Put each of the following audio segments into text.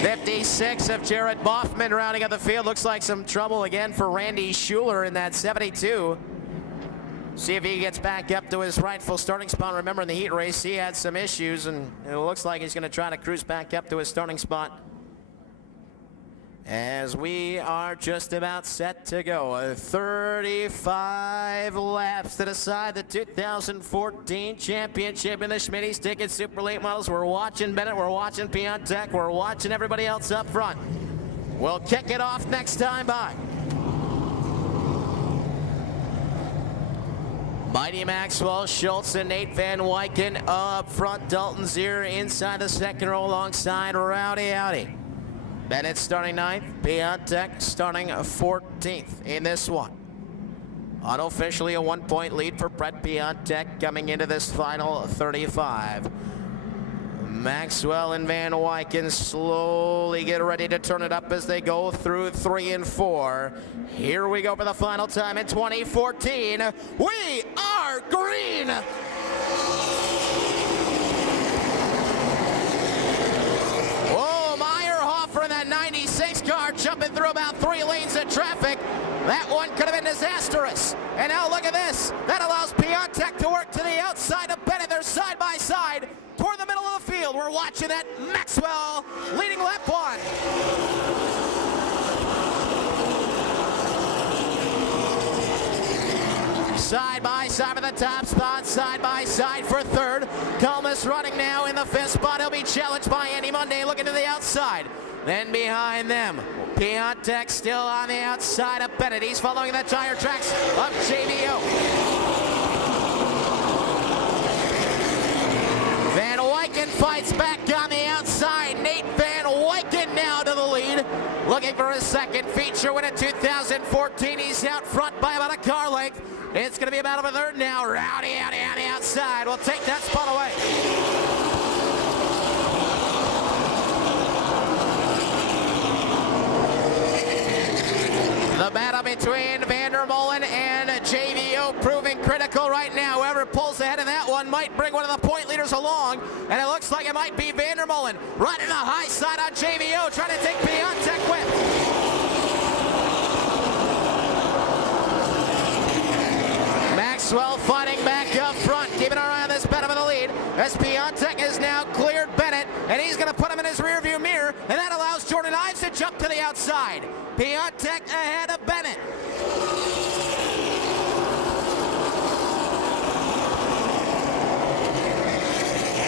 56 of Jared Boffman rounding up the field. Looks like some trouble again for Randy Schuler in that 72. See if he gets back up to his rightful starting spot. Remember, in the heat race, he had some issues, and it looks like he's going to try to cruise back up to his starting spot. As we are just about set to go. 35 laps to decide the 2014 championship in the Schmitty's Ticket Super Late Models. We're watching Bennett, we're watching Piontek, we're watching everybody else up front. We'll kick it off next time by. Mighty Maxwell Schultz and Nate Van Wyken up front. Dalton Zier inside the second row alongside Rowdy Howdy. Bennett starting 9th, Piontek starting 14th in this one. Unofficially a 1-point lead for Brett Piontek coming into this final 35. Maxwell and Van Wyken slowly get ready to turn it up as they go through 3 and 4. Here we go for the final time in 2014. We are green! In that 96 car, jumping through about 3 lanes of traffic. That one could have been disastrous. And now look at this. That allows Piontek to work to the outside of Bennett. They're side by side toward the middle of the field. We're watching that Maxwell leading lap 1. Side by side for the top spot, side by side for 3rd. Kalmus running now in the 5th spot. He'll be challenged by Andy Monday looking to the outside. Then behind them, Piontek still on the outside of Bennett. He's following the tire tracks of JVO. Van Wyken fights back on the outside. Nate Van Wyken now to the lead. Looking for his second feature win in 2014. He's out front by about a car length. It's going to be about a 3rd now. Rowdy Howdy on the outside. We'll take that spot away. The battle between Vandermolen and JVO proving critical right now. Whoever pulls ahead of that one might bring one of the point leaders along, and it looks like it might be Vandermolen running the high side on JVO, trying to take Piontek with. Maxwell fighting back up front, keeping our eye on this battle for the lead, as Piontek has now cleared Bennett, and he's going to put him in his rearview mirror, and that allows Jordan Ives to jump to the outside. Piontek ahead of Bennett.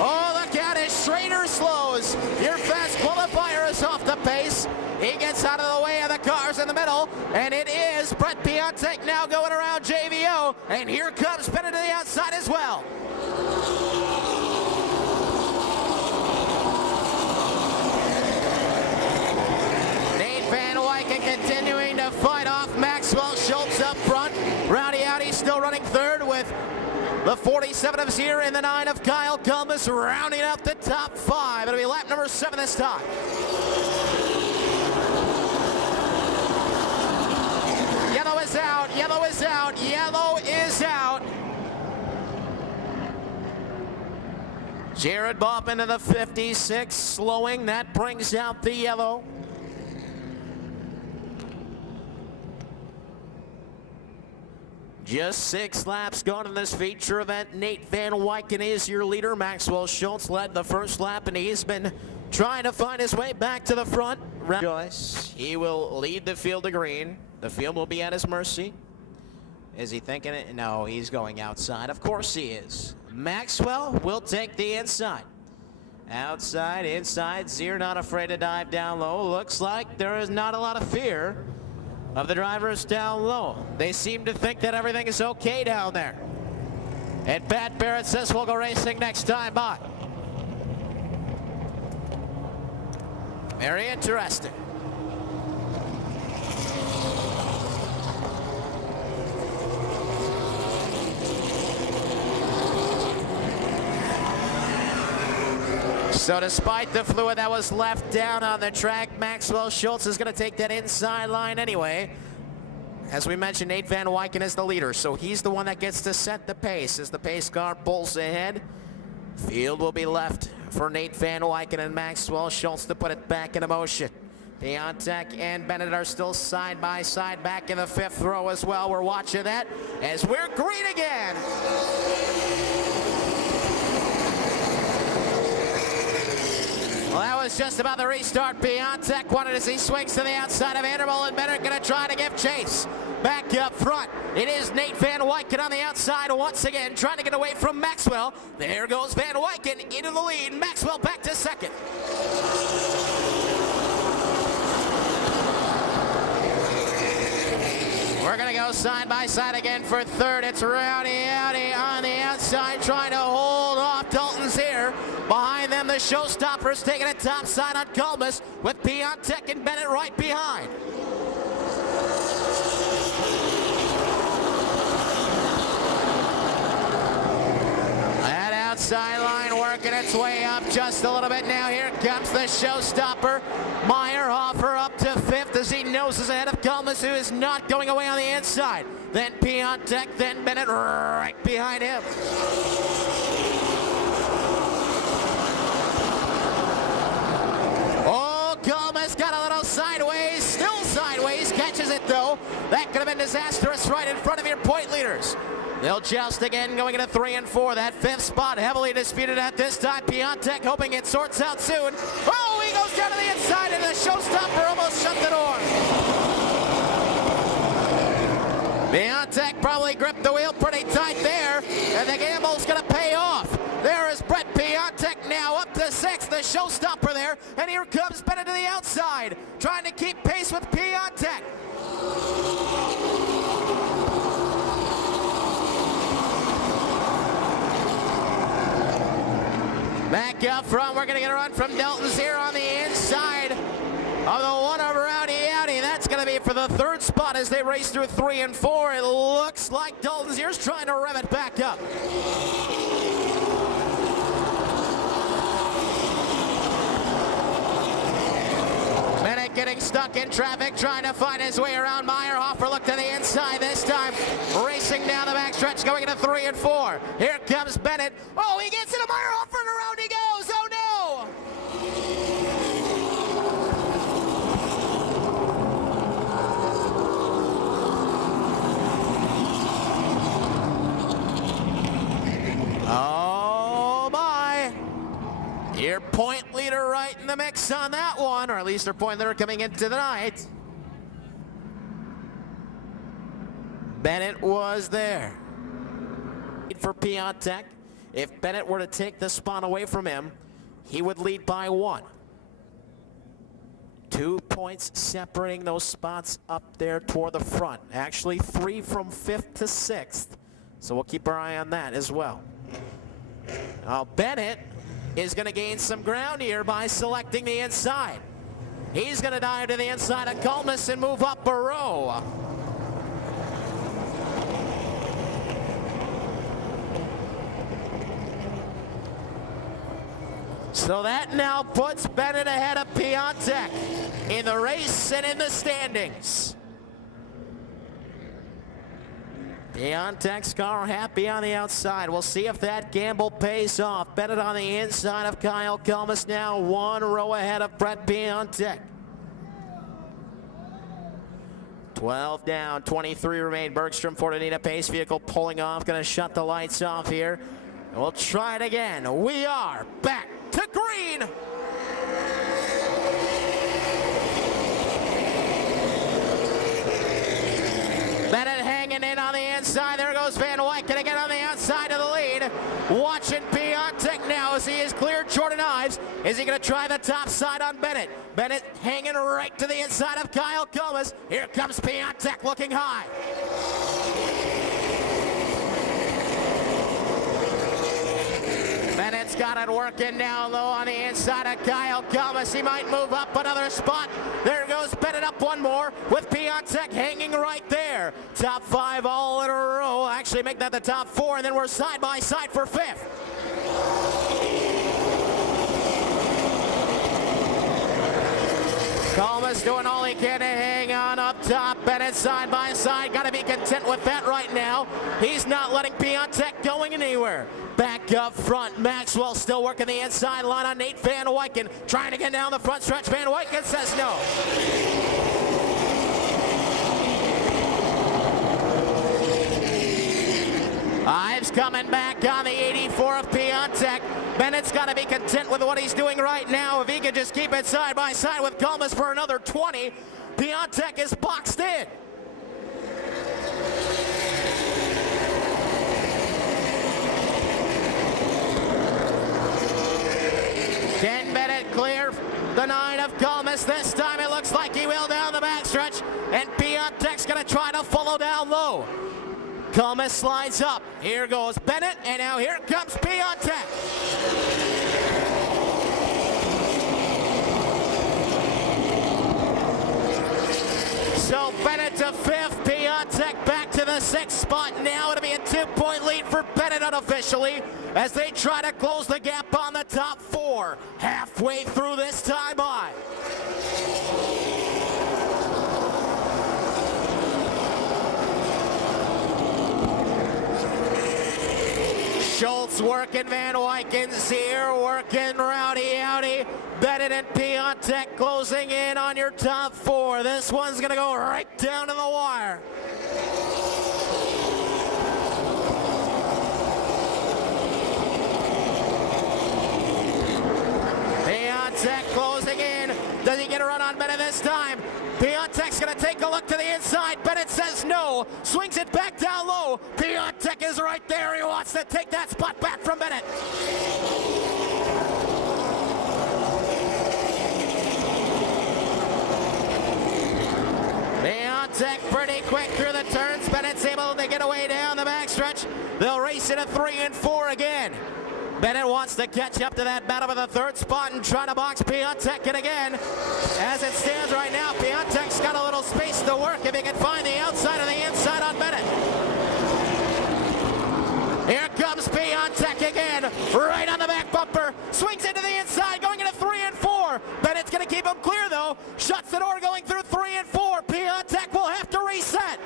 Oh, look out as Schrader slows. Your fast qualifier is off the pace. He gets out of the way of the cars in the middle, and it is Brett Piontek now going around JVO, and here comes Bennett to the outside as well. Continuing to fight off Maxwell Schultz up front. Rowdy Howdy still running 3rd with the 47 of Zier and the 9 of Kyle Kalmus rounding out the top 5. It'll be lap number 7 this time. Yellow is out, yellow is out, yellow is out. Jared Boffman to the 56, slowing. That brings out the yellow. Just 6 laps gone in this feature event. Nate Van Wyken is your leader. Maxwell Schultz led the first lap, and he's been trying to find his way back to the front. Joyce, he will lead the field to green. The field will be at his mercy. Is he thinking it? No, he's going outside. Of course he is. Maxwell will take the inside. Outside, inside. Zier not afraid to dive down low. Looks like there is not a lot of fear of the drivers down low. They seem to think that everything is okay down there. And Pat Barrett says we'll go racing next time by. Very interesting. So despite the fluid that was left down on the track, Maxwell Schultz is going to take that inside line anyway. As we mentioned, Nate Van Wyken is the leader, so he's the one that gets to set the pace as the pace car pulls ahead. Field will be left for Nate Van Wyken and Maxwell Schultz to put it back into motion. Piontek and Bennett are still side by side back in the fifth row as well. We're watching that as we're green again. Well, that was just about the restart. Piontek won it as he swings to the outside of Vanderbilt, and Bennett going to try to give chase. Back up front, it is Nate Van Wyken on the outside once again, trying to get away from Maxwell. There goes Van Wyken into the lead. Maxwell back to second. We're going to go side by side again for third. It's Rowdy on the outside trying to hold off Dalton's here. Behind them, the Showstoppers taking it top side on Culmus with Piontek and Bennett right behind. That outside line working its way up just a little bit now. Here comes the Showstopper. Meyerhofer up to fifth as he noses ahead of Culmus, who is not going away on the inside. Then Piontek, then Bennett right behind him. Oh, Culmus got a little sideways, still sideways, catches it though. That could have been disastrous right in front of your point leaders. They'll joust again, going into 3 and 4. That fifth spot heavily disputed at this time. Piontek hoping it sorts out soon. Oh, he goes down to the inside, and the Showstopper almost shut the door. Piontek probably gripped the wheel pretty tight there, and the gamble's going to pay off. There is Brett Piontek now up to sixth, the Showstopper there, and here comes Bennett to the outside, trying to keep pace with Piontek. Back up front, we're going to get a run from Dalton's here on the inside of the one of Rowdy. That's going to be for the third spot as they race through 3 and 4. It looks like Dalton's here's trying to rev it back up. Bennett getting stuck in traffic, trying to find his way around Meyerhofer. Look to the inside this time, racing down the backstretch, going into 3 and 4. Here comes Bennett. Oh, he gets into Meyerhofer, and around he goes. Oh no! Oh my! Your point leader right in the mix on that one, or at least their point leader coming into the night. Bennett was there. For Piontek, if Bennett were to take the spot away from him, he would lead by 1. 2 points separating those spots up there toward the front. Actually 3 from 5th to 6th. So we'll keep our eye on that as well. Now Bennett is going to gain some ground here by selecting the inside. He's going to dive to the inside of Culmus and move up a row. So that now puts Bennett ahead of Piontek in the race and in the standings. Piontek's car happy on the outside. We'll see if that gamble pays off. Bennett on the inside of Kyle Culmus now 1 row ahead of Brett Piontek. 12 down, 23 remain. Bergstrom, Fortinita pace vehicle pulling off, going to shut the lights off here. And we'll try it again. We are back to green. Bennett hanging in on the inside. There goes Van Wyken again on the outside of the lead. Watching Piontek now as he is cleared Jordan Ives. Is he going to try the top side on Bennett? Bennett hanging right to the inside of Kyle Culmus. Here comes Piontek looking high. Bennett's got it working now low on the inside of Kyle Culmus. He might move up another spot. There goes Bennett up 1 more with Piontek hanging right there. Top 5 all in a row. Actually make that the top 4, and then we're side by side for 5th. Culmus doing all he can to hang on up top. Bennett side by side. Got to be content with that right now. He's not letting Piontek going anywhere. Back up front, Maxwell still working the inside line on Nate Van Wyken, trying to get down the front stretch. Van Wyken says no. Ives coming back on the 84 of Piontek. Bennett's got to be content with what he's doing right now. If he can just keep it side by side with Gomez for another 20, Piontek is boxed in. Can Bennett clear the 9 of Gomez? This time it looks like he will down the backstretch, and Piontek's going to try to follow down low. Gomez slides up. Here goes Bennett, and now here comes Piontek. So Bennett to 5th, Piontek back to the 6th spot. Now it'll be a 2-point lead for Bennett unofficially as they try to close the gap on the top 4. Halfway through this time by. Schultz working Van Wyken, Zier working Rowdy Audi. Bennett and Piontek closing in on your top 4. This one's gonna go right down to the wire. Piontek closing in. Does he get a run on Bennett this time? Piontek's gonna take a look to the inside. Bennett says no. Swings it back down low. Piontek is right there. He wants to take that spot back from Bennett. Piontek pretty quick through the turns. Bennett's able to get away down the backstretch. They'll race it at 3 and 4 again. Bennett wants to catch up to that battle for the 3rd spot and try to box Piontek in again. As it stands right now, Piontek's got a little space to work if he can find the outside or the inside on Bennett. Here comes Piontek again, right on the back bumper. Swings into the inside, going into 3 and 4. Bennett's going to keep him clear though. Shuts the door going through 3 and 4. Piontek will have to reset.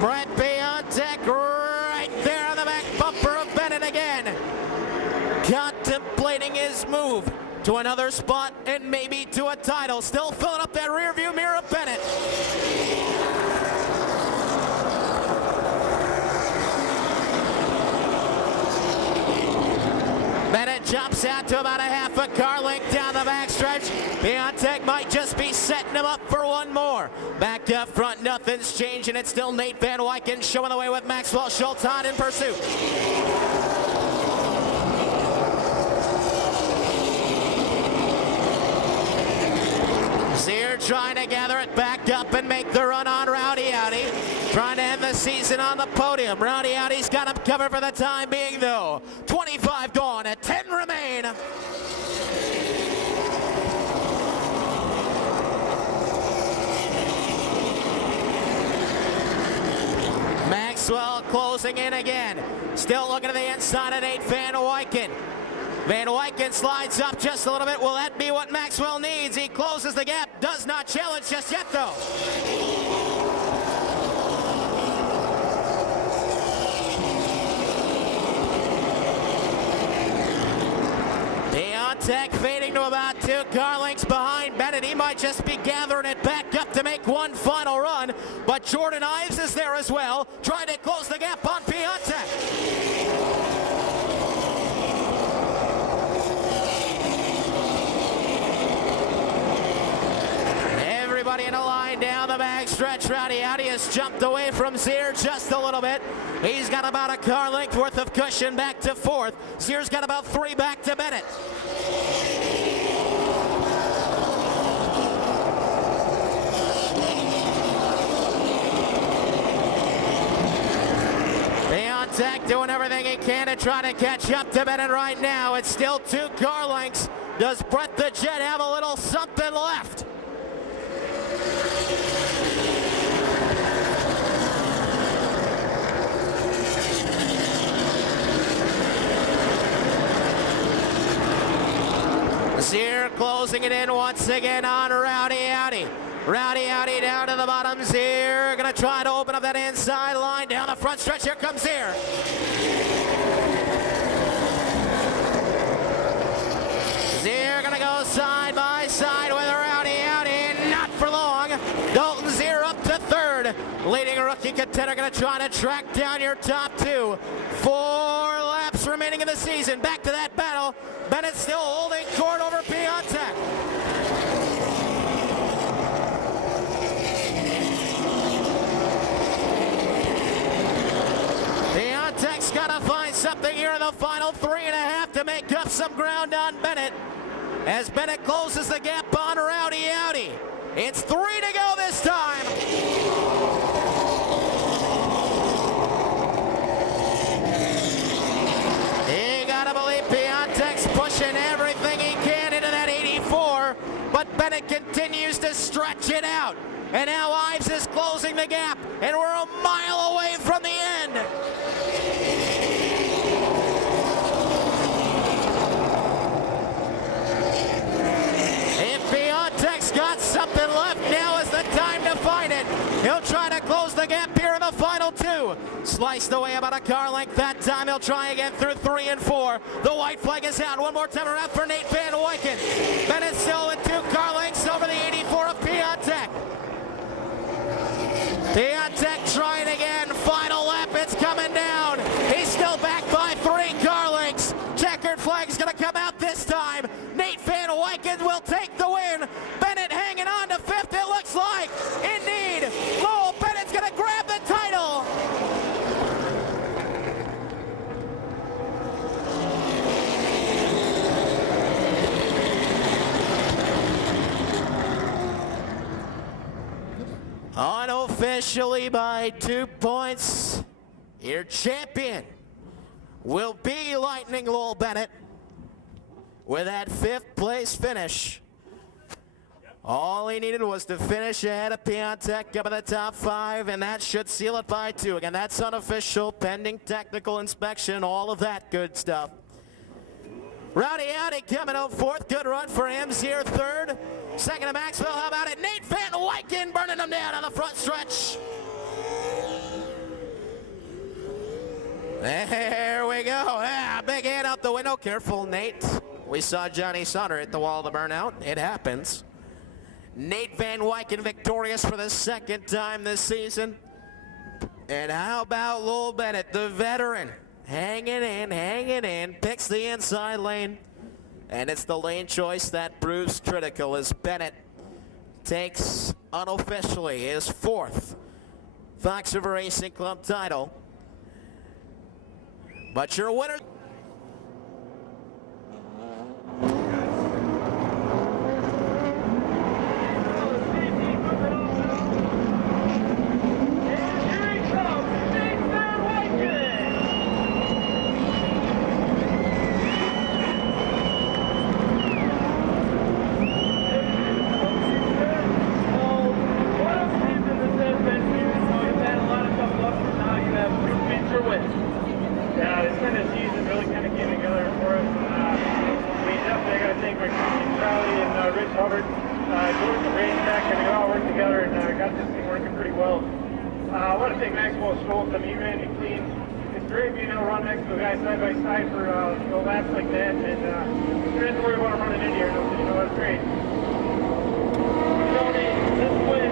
Brett Piontek right there on the back bumper of Bennett again. Contemplating his move to another spot and maybe to a title. Still filling up that rear view mirror of Bennett. Bennett jumps out to about a half a car length down the backstretch. Piontek might just be setting him up for one more. Back up front, nothing's changing. It's still Nate Van Wyken showing the way with Maxwell Schultz on in pursuit. Zier trying to gather it back up and make the run on Rowdy Audi. Trying to end the season on the podium. Rowdy Audi's got him covered for the time being though. 25 gone and 10 remain. Maxwell closing in again. Still looking to the inside of Nate Van Wyken. Van Wyken slides up just a little bit. Will that be what Maxwell needs? He closes the gap. Does not challenge just yet, though. Piontek fading to about 2 car lengths behind Bennett. He might just be gathering it back up to make one final run. But Jordan Ives is there as well, trying to close the gap on Piontek. Everybody in a line down the backstretch. Rowdy Audi has jumped away from Zier just a little bit. He's got about a car length worth of cushion back to 4th. Zier's got about 3 back to Bennett. Piontek doing everything he can to try to catch up to Bennett right now. It's still 2 car lengths. Does Brett the Jet have a little something left? Zier closing it in once again on Rowdy Audi. Rowdy Audi down to the bottoms here. Gonna try to open up that inside line down the front stretch. Here comes here. Zier gonna go side by side with Rowdy Audi. Not for long. Dalton Zier up to third. Leading rookie contender gonna try to track down your top two. 4 laps remaining in the season. Back to that battle. Bennett still holding court over Piontek. Piontek's got to find something here in the final 3.5 to make up some ground on Bennett. As Bennett closes the gap on Rowdy Audi. It's 3 to go this time. You gotta believe Piontek's pushing everything he can into that 84, but Bennett continues to stretch it out. And now Ives is closing the gap, and we're a mile away from the end. If Piontek's got something left, now is the time to find it. He'll try to close the gap here in the final 2. Sliced away about a car length that time. He'll try again through 3 and 4. The white flag is out. One more time around for Nate Van Wyken. Bennett still with 2 car lengths over the 84 of Piontek. Piontek trying again. Final lap. It's coming down. He's still back by 3 car lengths. Checkered flag's going to come out this time. Nate Van Wyken will take the win. Bennett hanging on to 5th, it looks like. Indeed, Lowell Bennett's going to grab the title. Unofficially by 2 points, your champion will be Lightning Lowell Bennett with that 5th place finish. All he needed was to finish ahead of Piontek up in the top 5, and that should seal it by 2. Again, that's unofficial, pending technical inspection, all of that good stuff. Rowdy Audi coming out 4th. Good run for him. Zier 3rd. 2nd to Maxwell. How about it? Nate Van Wyken burning them down on the front stretch. There we go. Ah, big hand out the window. Careful, Nate. We saw Johnny Sauter hit the wall of the burnout. It happens. Nate Van Wyken victorious for the 2nd time this season. And how about Lowell Bennett, the veteran? Hanging in, picks the inside lane. And it's the lane choice that proves critical as Bennett takes unofficially his 4th Fox River Racing Club title. But your winner... I want to thank Maxwell Schultz. I mean, he ran me clean. It's great being able to run next to a guy side by side for laps like that. And you don't have to worry about him running in here. You know, it's great. Tony, this win